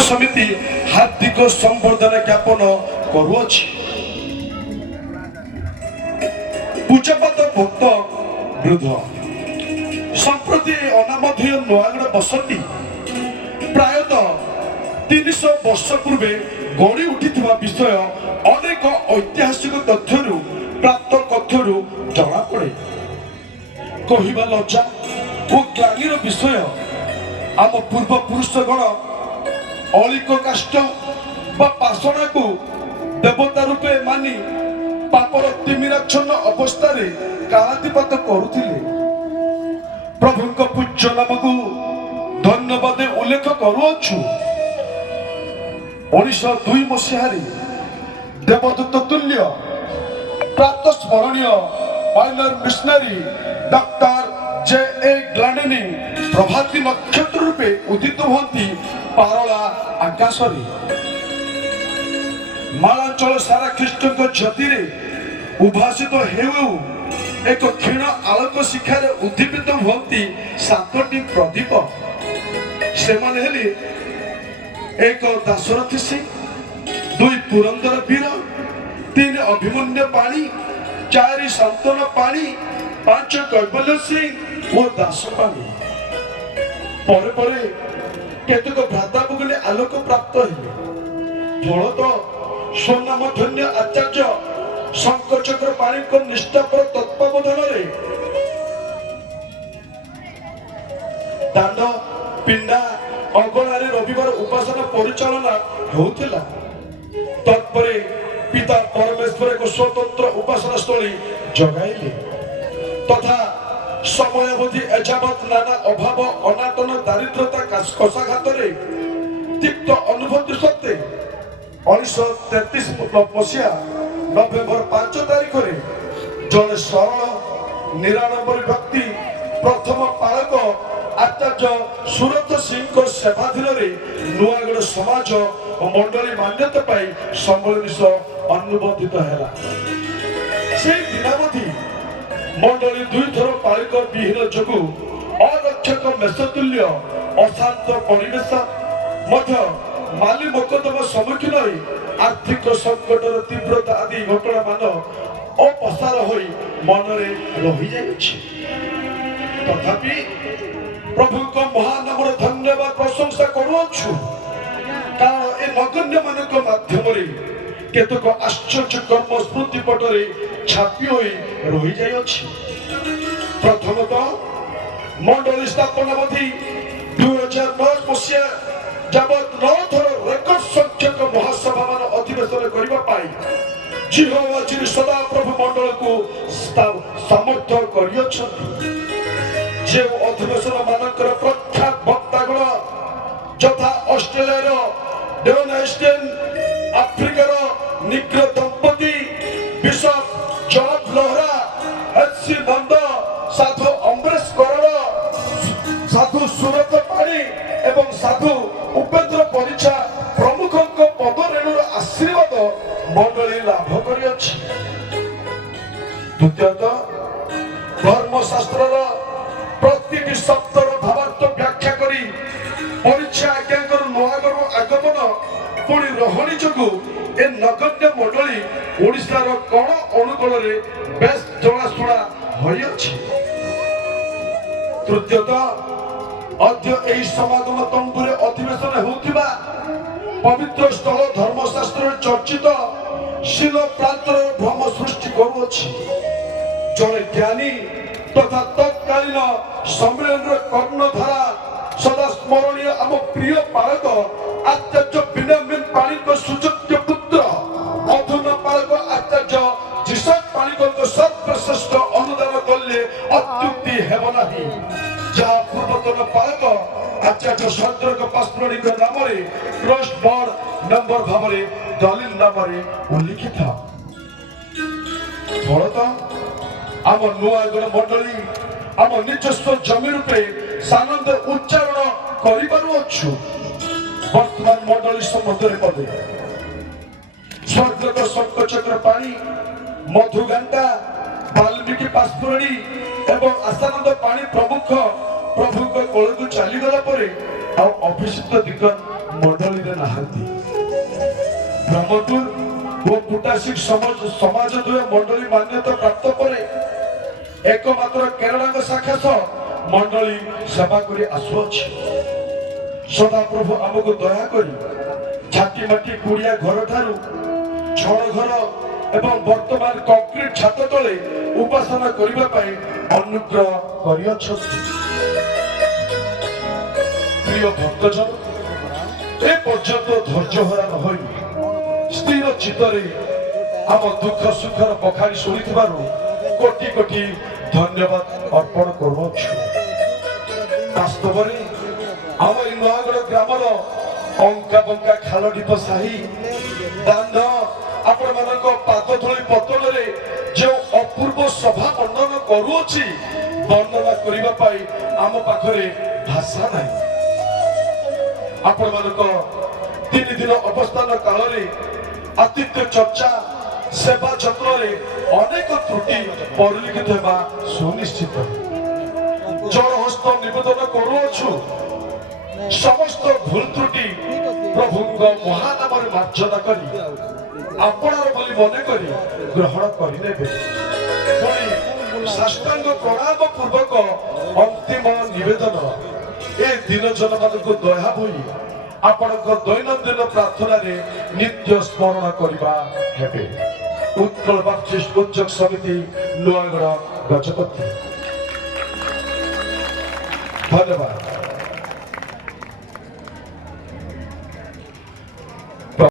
समिति हार्दिक संबर्धना ज्ञापन करुअछि। पूजापात भक्त वृद्ध संप्रति अनामधेय नयागढ़ बसती प्रायतः 300 वर्ष पूर्वे गढ़ी उठिथिबा विषय अनेक ऐतिहासिक तथ्यरू प्राप्त कथ्यरू जना पड़े। कहिबा लज्जा और ग्लानिर विषय आम पूर्व पुरुषगण अलिक काष्ठ बा पाषणा को देवता रूपे मानी पापर तिमिराच्छन्न अवस्था कालातिपात करुथिले। प्रभुଙ୍କ पूज्य नाम को धन्यवाद उल्लेख करुअछु। 1902 मसीहारी देवदूत तुल्य प्रात स्मरणीय पायलर मिशनरी डॉक्टर जे.ए. ग्लाडेनी प्रभाती नक्षत्र रूपे उदित होती पारला आकाश मालांचल सारा ख्रीष्ट ज्योति उभासित हेउ एक क्षीण आलोक शिखार उद्दीपित होती 7टी प्रदीप से एक दाशरथी सिंह, 2 पुरंदर वीर, 3 अभिमन्यु पाणी, 4 शांतन पाणी, 5 कैबल्य सिंह और दास पाणी। परे परे केतक भ्राता भगिनी आलोक प्राप्त हेले। फलत स्वनाम धन्य आचार्य शंकरचक्र पाणी को निष्ठापर तत्वावधान दांड पिंडा अगणारे रविवार उपासना परिचालना होउथिला। तत्परे पिता परमेश्वर एक स्वतंत्र उपासना स्थली जगाइले तथा समय अवधि एजावत नाना अभाव अनाटन दारिद्रता कषाघात तिक्त अनुभूति सत्ते 1933 मसीहा नवेम्बर 5 तारिख जड़े सरल निरानबरी व्यक्ति प्रथम पालक आचार्य सुरत सिंह सेवाधीन नुआगढ़ समाज और मंडली मान्यता पाई सम्मेलन अनुबंधित है। से दिनावधि मंडली 2 थर पालिक विहीन जोगु अरक्षक मेषतुल्य अशांत परिवेश माली मोकदमा सम्मुखीन आर्थिक संकटर तीव्रता आदि घटना मान अपसार हो मनरे रही जाइछि। तथापि प्रभु को महानाम धन्यवाद प्रशंसा करुअछु कारण ए नगण्य मानक माध्यम केतक आश्चर्य कर्म स्मृति पटरे छापी होई रही जाइछि। प्रथमतः मंडली स्थापना अवधि 2009 मसीहा जबत 9 थर रेकर्ड संख्यक महासभा मान अधिवेशन करबा पाई जिहोवा जी सदा प्रभु मंडल को सामर्थ्य करियछथि। जे अधिवेशन मानकर प्रख्यात वक्तागण यथा ऑस्ट्रेलिया डेवन एस्टेन आफ्रिकार निग्र दंपति बिशप जॉर्ज लोहरा एच.सी. नंद साधु अम्बरेश करण साधु सुरत पाणी एवं साधु उपेन्द्र परिचा प्रमुखों पद रेणुर आशीर्वाद मंडली लाभ करियछि। द्वितीयतः धर्मशास्त्र प्रति शब्दर भावार्थ व्याख्या करी परीक्षा आज्ञाकर नुआगढ़ आगमन पुणी रहणी जोगु ए नगण्य मंडली ओडिशार कण अनुकूल बेस जनाशुना होइछि। तृतीयतः अद्य एही समागम तंबुरे अधिवेशन होउथिबा पवित्र स्थल धर्मशास्त्र चर्चित शील प्रांतर भ्रम सृष्टि करुअछि। जड़े ज्ञानी तथा तत्कालीन सम्मेलन कर्णधारा सदा स्मरणीय आम प्रिय पालक आचार्य बिनामिन पाणी को सुयोग्य पुत्र अधुना पालक आचार्य जीसस पाणी को सर्वश्रेष्ठ अनुदान कले अत्युक्ति हेब नाही। जहाँ पूर्वतन पालक आचार्य सद्रक पास्मरणिक नाम ट्रस्ट बोर्ड नंबर भाव दलिल नाम उल्लिखित। फलतः आम नुआगढ़ मंडली आम निजस्व जमी रूपे सानंद उच्चारण करिपारुअछु। वर्तमान मंडली सम्बन्धरे पदे स्वर्गत शंकरचक्र पाणी मधुगांटा वाल्मीकि पास्पुरणी एवं आशानंद पाणी प्रमुख प्रभु को कोल को चली गला परे आ अभिषिक्त दिगन ମଣ୍ଡଳୀରେ ନାହାନ୍ତି। ବ୍ରହ୍ମପୁର ଓ କୁଟାସିକ ସମାଜ ଦ୍ୱୟ ମଣ୍ଡଳୀ ମାନ୍ୟତା ପ୍ରାପ୍ତ ପରେ একমাত্র কেরଳାঙ্গ ଶାଖା ସହ ମଣ୍ଡଳୀ ସେବା କରି ଆସୁଅଛି। ସଦାପ୍ରଭୁ ଆମକୁ ଦୟାକରି ଝାଟି ମାଟି କୁଡ଼ିଆ ଘର ଠାରୁ ଛଣ ଘର ଏବଂ ବର୍ତ୍ତମାନ କଂକ୍ରିଟ ଛାତ ତଳେ ଉପାସନା କରିବା ପାଇଁ ଅନୁଗ୍ରହ କରିଅଛନ୍ତି। ପ୍ରିୟ ଭକ୍ତଜନ, ଏ ପର୍ଯ୍ୟନ୍ତ ଧୈର୍ଯ୍ୟହରା ନ ହୋଇ ସ୍ଥିର ଚିତ୍ତରେ ଆମ ଦୁଃଖ ସୁଖର ପଖାଳି ଶୁଣିଥିବାରୁ କୋଟି କୋଟି ଧନ୍ୟବାଦ ଅର୍ପଣ କରୁଅଛୁ। ବାସ୍ତବରେ ଆମ ଏଇ ନୟାଗଡ଼ ଗ୍ରାମର ଅଙ୍କା ବଙ୍କା ଖାଲ ଢିପ ସାହି ଦାଣ୍ଡ ଆପଣମାନଙ୍କ ପାଦ ଧୂଳି ପତଳରେ ଯେଉଁ ଅପୂର୍ବ ସଭା ମଣ୍ଡନ କରୁଅଛି, ବର୍ଣ୍ଣନା କରିବା ପାଇଁ ଆମ ପାଖରେ ଭାଷା ନାହିଁ। ଆପଣମାନଙ୍କ 3 ଦିନ ଅବସ୍ଥାନ କାଳରେ ଆତିଥ୍ୟ ଚର୍ଚ୍ଚା ସେବା ଯତ୍ନରେ ଅନେକ ତ୍ରୁଟି ପରିଲିଖିତ ହେବା ସୁନିଶ୍ଚିତ। ଜଳହସ୍ତ ନିବେଦନ କରୁଅଛୁ, ସମସ୍ତ ଭୁଲ ତ୍ରୁଟି ପ୍ରଭୁଙ୍କ ମହାନାମରେ ମାର୍ଜନା କରି ଆପଣାର ବୋଲି ମନେ କରି ଗ୍ରହଣ କରିନେବେ। ପୁଣି ସାଷ୍ଟାଙ୍ଗ ପ୍ରଣାମ ପୂର୍ବକ ଅନ୍ତିମ ନିବେଦନ ଏ ଦିନଜନ ମାନଙ୍କୁ ଦୟା ହୋଇ ଆପଣଙ୍କ ଦୈନନ୍ଦିନ ପ୍ରାର୍ଥନାରେ ନିତ୍ୟ ସ୍ମରଣ କରିବା ହେବେ। ଉତ୍କଳ ବାପ୍ଟିଷ୍ଟ ଉଚ୍ଚକ ସମିତି ନୂଆଗଡ଼ ଗଜପତି। ଧନ୍ୟବାଦ।